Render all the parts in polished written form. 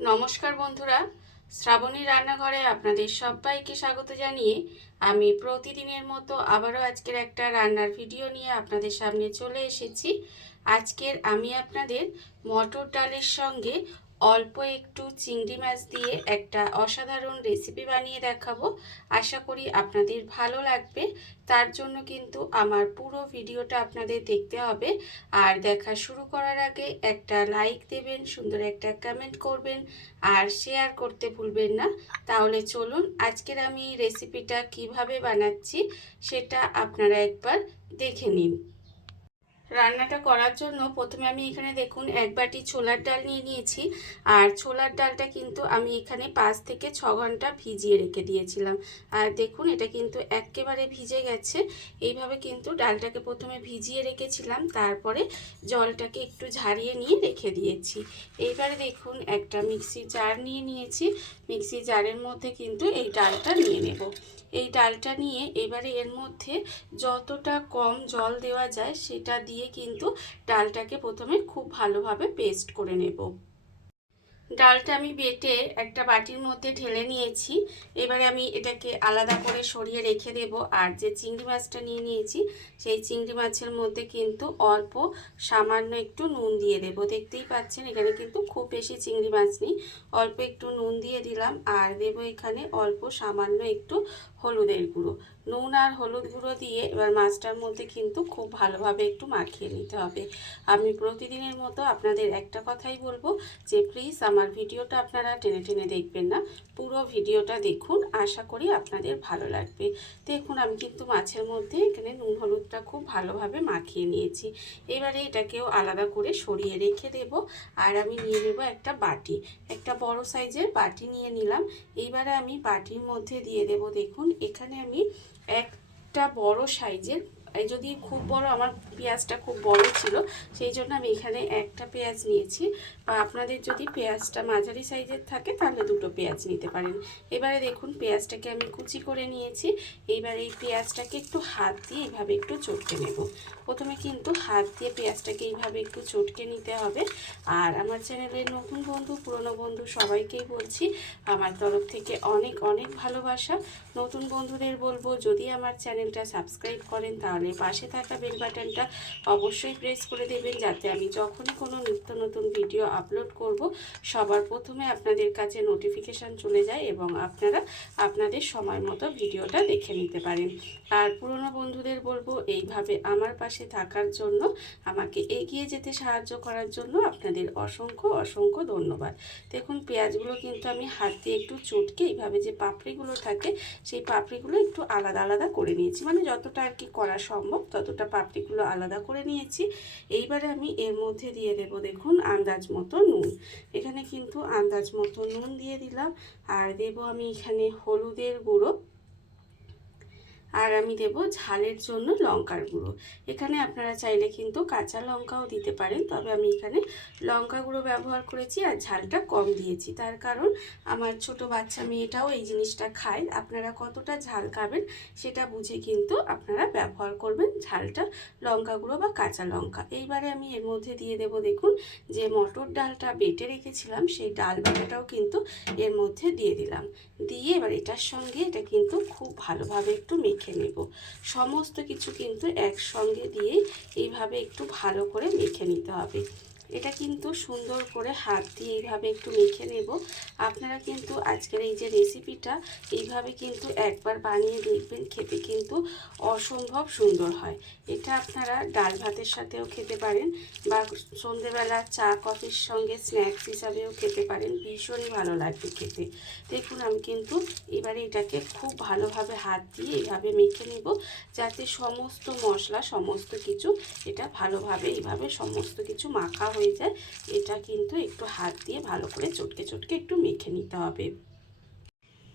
নমস্কার বন্ধুরা, শ্রাবণী রান্নাঘরে আপনাদের সবাইকে স্বাগত জানিয়ে আমি প্রতিদিনের মতো আবারও আজকের একটা রান্নার ভিডিও নিয়ে আপনাদের সামনে চলে এসেছি। আজকের আমি আপনাদের মটর ডালের সঙ্গে অল্প একটু চিংড়ি মাছ দিয়ে একটা অসাধারণ রেসিপি বানিয়ে দেখাবো। আশা করি আপনাদের ভালো লাগবে। তার জন্য কিন্তু আমার পুরো ভিডিওটা আপনাদের দেখতে হবে। আর দেখা শুরু করার আগে একটা লাইক দেবেন, সুন্দর একটা কমেন্ট করবেন আর শেয়ার করতে ভুলবেন না। তাহলে চলুন আজকের আমি রেসিপিটা কিভাবে বানাচ্ছি সেটা আপনারা একবার দেখে নিন। রান্নাটা করার জন্য প্রথমে আমি এখানে দেখুন এক বাটি ছোলার ডাল নিয়ে নিয়েছি। আর ছোলার ডালটা কিন্তু আমি এখানে 5 থেকে 6 ঘন্টা ভিজিয়ে রেখে দিয়েছিলাম। আর দেখুন এটা কিন্তু একেবারে ভিজে গেছে। এইভাবে কিন্তু ডালটাকে প্রথমে ভিজিয়ে রেখেছিলাম, তারপরে জলটাকে একটু ঝারিয়ে নিয়ে রেখে দিয়েছি। এইবারে দেখুন একটা মিক্সি জার নিয়ে নিয়েছি। মিক্সি জারের মধ্যে কিন্তু এই ডালটা নিয়ে নেব। এই ডালটা নিয়ে এবারে এর মধ্যে যতটা কম জল দেওয়া যায় সেটা দিয়ে কিন্তু ডালটাকে প্রথমে খুব ভালোভাবে পেস্ট করে নেব। ডালটা আমি বেটে একটা বাটির মধ্যে ঢেলে নিয়েছি। এবারে আমি এটাকে আলাদা করে সরিয়ে রেখে দেব। আর যে চিংড়ি মাছটা নিয়ে নিয়েছি সেই চিংড়ি মাছের মধ্যে কিন্তু অল্প সামান্য একটু নুন দিয়ে দেব। দেখতেই পাচ্ছেন এখানে কিন্তু খুব বেশি চিংড়ি মাছ নেই, অল্প একটু নুন দিয়ে দিলাম। আর দেব এখানে অল্প সামান্য একটু হলুদের গুঁড়ো। নুন আর হলুদ গুঁড়ো দিয়ে এবার মাছটার মধ্যে কিন্তু খুব ভালোভাবে একটু মাখিয়ে নিতে হবে। আমি প্রতিদিনের মতো আপনাদের একটা কথাই বলবো যে প্লিজ আমার ভিডিওটা আপনারা টেনে টেনে দেখবেন না, পুরো ভিডিওটা দেখুন। আশা করি আপনাদের ভালো লাগবে। দেখুন আমি কিন্তু মাছের মধ্যে এখানে নুন হলুদটা খুব ভালোভাবে মাখিয়ে নিয়েছি। এবারে এটাকেও আলাদা করে সরিয়ে রেখে দেব। আর আমি নিয়ে নেব একটা বাটি, একটা বড় সাইজের বাটি নিয়ে নিলাম। এইবারে আমি বাটির মধ্যে দিয়ে দেব। দেখুন এখানে আমি একটা বড় সাইজের, যদি খুব বড়, আমার পেঁয়াজটা খুব বড় ছিল সেই জন্য আমি এখানে একটা পেঁয়াজ নিয়েছি। বা আপনাদের যদি পেঁয়াজটা মাঝারি সাইজের থাকে তাহলে দুটো পেঁয়াজ নিতে পারেন। এবারে দেখুন পেঁয়াজটাকে আমি কুচি করে নিয়েছি। এইবার এই পেঁয়াজটাকে একটু হাত দিয়ে এইভাবে একটু চটকে নেব। প্রথমে কিন্তু হাত দিয়ে পেঁয়াজটাকে এইভাবে একটু চটকে নিতে হবে। আর আমার চ্যানেলের নতুন বন্ধু পুরনো বন্ধু সবাইকেই বলছি আমার তরফ থেকে অনেক অনেক ভালোবাসা। নতুন বন্ধুদের বলবো যদি আমার চ্যানেলটা সাবস্ক্রাইব করেন তাহলে পাশে থাকা বেল বাটনটা অবশ্যই প্রেস করে দেবেন, যাতে আমি যখনই কোনো নিত্য নতুন ভিডিও আপলোড করব সবার প্রথমে আপনাদের কাছে নোটিফিকেশান চলে যায় এবং আপনারা আপনাদের সময় মতো ভিডিওটা দেখে নিতে পারেন। আর পুরনো বন্ধুদের বলবো এইভাবে আমার পাশে থাকার জন্য, আমাকে এগিয়ে যেতে সাহায্য করার জন্য আপনাদের অসংখ্য অসংখ্য ধন্যবাদ। দেখুন পেঁয়াজগুলো কিন্তু আমি হাত দিয়ে একটু চটকে এইভাবে যে পাপড়িগুলো থাকে সেই পাপড়িগুলো একটু আলাদা আলাদা করে নিয়েছি, মানে যতটা আর কি করা সম্ভব ততটা পাপড়িগুলো আলাদা করে নিয়েছি। এইবারে আমি এর মধ্যে দিয়ে দেব দেখুন আন্দাজ মতো নুন। এখানে কিন্তু আন্দাজ মতো নুন দিয়ে দিলাম। আর দেব আমি এখানে হলুদের গুঁড়ো। আর আমি দেব ঝালের জন্য লঙ্কার গুঁড়ো। এখানে আপনারা চাইলে কিন্তু কাঁচা লঙ্কাও দিতে পারেন, তবে আমি এখানে লঙ্কা গুঁড়ো ব্যবহার করেছি আর ঝালটা কম দিয়েছি। তার কারণ আমার ছোট বাচ্চা মেয়েটাও এই জিনিসটা খায়। আপনারা কতটা ঝাল খাবেন সেটা বুঝে কিন্তু আপনারা ব্যবহার করবেন ঝালটা, লঙ্কা গুঁড়ো বা কাঁচা লঙ্কা। এইবারে আমি এর মধ্যে দিয়ে দেব দেখুন যে মটর ডালটা বেটে রেখেছিলাম সেই ডাল বাটাটাও কিন্তু এর মধ্যে দিয়ে দিলাম। দিয়ে এবার এটার সঙ্গে এটা কিন্তু খুব ভালোভাবে একটু মেখে নেব। সমস্ত কিছু কিন্তু একসঙ্গে দিয়ে এইভাবে একটু ভালো করে মেখে নিতে হবে। এটা কিন্তু সুন্দর করে হাত দিয়ে এইভাবে একটু মেখে নেব। আপনারা কিন্তু আজকের এই যে রেসিপিটা এইভাবে কিন্তু একবার বানিয়ে দেখবেন, খেতে কিন্তু অসম্ভব সুন্দর হয়। এটা আপনারা ডাল ভাতের সাথেও খেতে পারেন বা সন্ধেবেলা চা কফির সঙ্গে স্ন্যাক্স হিসাবেও খেতে পারেন, ভীষণই ভালো লাগবে খেতে। দেখুন আমি কিন্তু এবারে এটাকে খুব ভালোভাবে হাত দিয়ে এইভাবে মেখে নেব, যাতে সমস্ত মশলা সমস্ত কিছু এটা ভালোভাবে এইভাবে সমস্ত কিছু মাখা হয়ে যায়। এটা কিন্তু একটু হাত দিয়ে ভালো করে চটকে চটকে একটু মেখে নিতে হবে।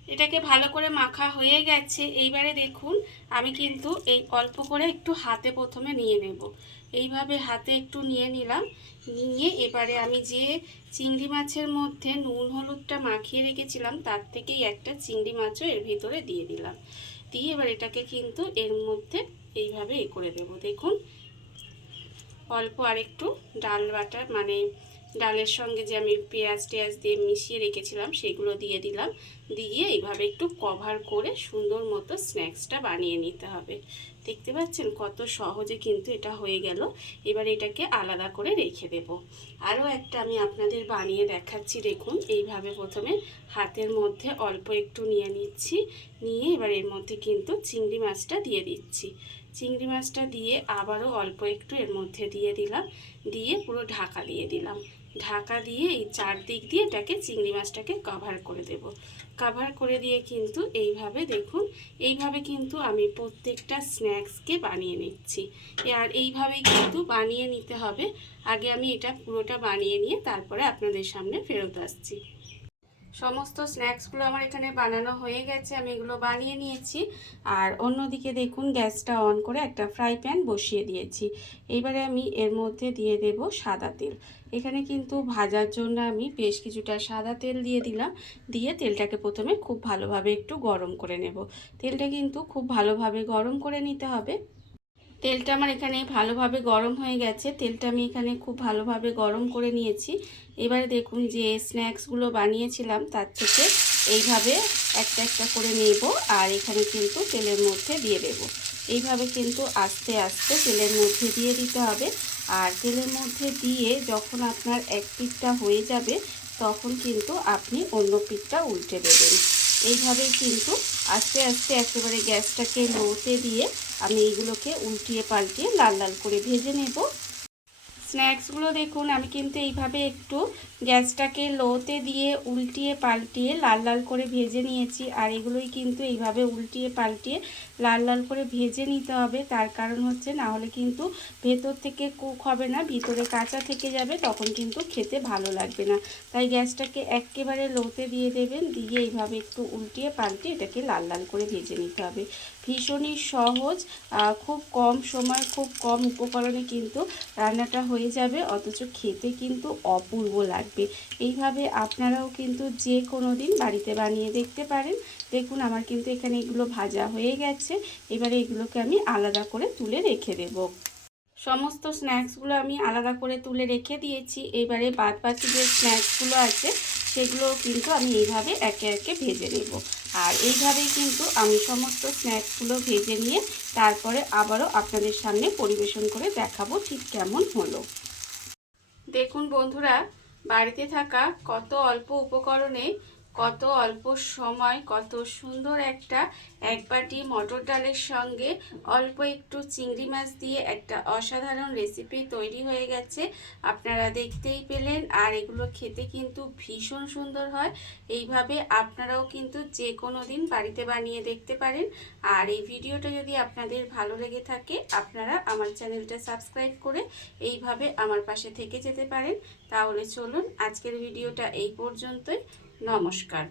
এটাকে ভালো করে মাখা হয়ে গেছে। এইবারে দেখুন আমি কিন্তু এই অল্প করে একটু হাতে প্রথমে নিয়ে নেব। এইভাবে হাতে একটু নিয়ে নিলাম। নিয়ে এবারে আমি যে চিংড়ি মাছের মধ্যে নুন হলুদটা মাখিয়ে রেখেছিলাম তার থেকেই একটা চিংড়ি মাছও এর ভিতরে দিয়ে দিলাম। দিয়ে এবার এটাকে কিন্তু এর মধ্যে এইভাবে করে দেব। দেখুন অল্প আরেকটু ডাল বাটা, মানে ডালের সঙ্গে যে আমি পেঁয়াজ টেয়াজ দিয়ে মিশিয়ে রেখেছিলাম সেগুলো দিয়ে দিলাম। দিয়ে এইভাবে একটু কভার করে সুন্দর মতো স্ন্যাক্সটা বানিয়ে নিতে হবে। দেখতে পাচ্ছেন কত সহজে কিন্তু এটা হয়ে গেল। এবার এটাকে আলাদা করে রেখে দেব। আরও একটা আমি আপনাদের বানিয়ে দেখাচ্ছি। দেখুন, এইভাবে প্রথমে হাতের মধ্যে অল্প একটু নিয়ে নিচ্ছি, নিয়ে এবার এর মধ্যে কিন্তু চিংড়ি মাছটা দিয়ে দিচ্ছি। চিংড়ি মাছটা দিয়ে আবারও অল্প একটু এর মধ্যে দিয়ে দিলাম, দিয়ে পুরো ঢাকা দিয়ে দিলাম। ঢাকা দিয়ে এই চারদিক দিয়ে এটাকে চিংড়ি মাছটাকে কভার করে দেব। কভার করে দিয়ে কিন্তু এইভাবে দেখুন, এইভাবে কিন্তু আমি প্রত্যেকটা স্ন্যাক্সকে বানিয়ে নিচ্ছি। আর এইভাবেই কিন্তু বানিয়ে নিতে হবে। আগে আমি এটা পুরোটা বানিয়ে নিয়ে তারপরে আপনাদের সামনে ফেরত আসছি। সমস্ত স্ন্যাক্সগুলো আমার এখানে বানানো হয়ে গেছে, আমি এগুলো বানিয়ে নিয়েছি। আর অন্যদিকে দেখুন, গ্যাসটা অন করে একটা ফ্রাই প্যান বসিয়ে দিয়েছি। এবারে আমি এর মধ্যে দিয়ে দেব সাদা তেল। এখানে কিন্তু ভাজার জন্য আমি বেশ কিছুটা সাদা তেল দিয়ে দিলাম। দিয়ে তেলটাকে প্রথমে খুব ভালোভাবে একটু গরম করে নেব। তেলটা কিন্তু খুব ভালোভাবে গরম করে নিতে হবে। তেলটা আমার এখানে ভালোভাবে গরম হয়ে গেছে। তেলটা আমি এখানে খুব ভালোভাবে গরম করে নিয়েছি। এবারে দেখুন, যে স্ন্যাক্সগুলো বানিয়েছিলাম তার থেকে এইভাবে একটা একটা করে নেব, আর এখানে কিন্তু তেলের মধ্যে দিয়ে দেব। এইভাবে কিন্তু আস্তে আস্তে তেলের মধ্যে দিয়ে দিতে হবে। আর তেলের মধ্যে দিয়ে যখন আপনার এক পিঠটা হয়ে যাবে, তখন কিন্তু আপনি অন্য পিঠটা উল্টে দেবেন। এইভাবেই কিন্তু আস্তে আস্তে একেবারে গ্যাসটাকে লোতে দিয়ে আমি এইগুলোকে উল্টিয়ে পাল্টিয়ে লাল লাল করে ভেজে নেব। স্ন্যাক্সগুলো দেখুন, আমি কিন্তু এইভাবে একটু গ্যাসটাকে লোতে দিয়ে উল্টিয়ে পাল্টিয়ে লাল লাল করে ভেজে নিয়েছি। আর এগুলোই কিন্তু এইভাবে উল্টিয়ে পাল্টিয়ে লাল লাল করে ভেজে নিতে হবে। তার কারণ হচ্ছে, না হলে কিন্তু ভেতর থেকে কুক হবে না, ভিতরে কাঁচা থেকে যাবে, তখন কিন্তু খেতে ভালো লাগবে না। তাই গ্যাসটাকে একেবারে লোতে দিয়ে দেবেন, দিয়ে এইভাবে একটু উল্টিয়ে পাল্টিয়ে এটাকে লাল লাল করে ভেজে নিতে হবে। ভীষণই সহজ, খুব কম সময় খুব কম উপকরণে কিন্তু রান্নাটা হয়ে যাবে, অথচ খেতে কিন্তু অপূর্ব লাগবে। এইভাবে আপনারাও কিন্তু যে কোনো দিন বাড়িতে বানিয়ে দেখতে পারেন। দেখুন, আমার কিন্তু এখানে এগুলো ভাজা হয়ে গেছে। এবারে এগুলোকে আমি আলাদা করে তুলে রেখে দেব। সমস্ত স্ন্যাক্সগুলো আমি আলাদা করে তুলে রেখে দিয়েছি। এবারে বাদবাকি যে স্ন্যাক্সগুলো আছে সেগুলোও কিন্তু আমি এইভাবে একে একে ভেজে নেব। আর এইভাবেই কিন্তু আমি সমস্ত স্ন্যাক্সগুলো ভেজে নিয়ে তারপরে আবারও আপনাদের সামনে পরিবেশন করে দেখাবো ঠিক কেমন হলো। দেখুন বন্ধুরা, বাড়িতে থাকা কত অল্প উপকরণে কত অল্প সময় কত সুন্দর একটা এক বাটি মটর ডালের সঙ্গে অল্প একটু চিংড়ি মাছ দিয়ে একটা অসাধারণ রেসিপি তৈরি হয়ে গেছে। আপনারা দেখতেই পেলেন। আর এগুলো খেতে কিন্তু ভীষণ সুন্দর হয়। এইভাবে আপনারাও কিন্তু যে কোনো দিন বাড়িতে বানিয়ে দেখতে পারেন। আর এই ভিডিওটা যদি আপনাদের ভালো লেগে থাকে, আপনারা আমার চ্যানেলটা সাবস্ক্রাইব করে এইভাবে আমার পাশে থেকে যেতে পারেন। তাহলে চলুন, আজকের ভিডিওটা এই পর্যন্তই। নমস্কার।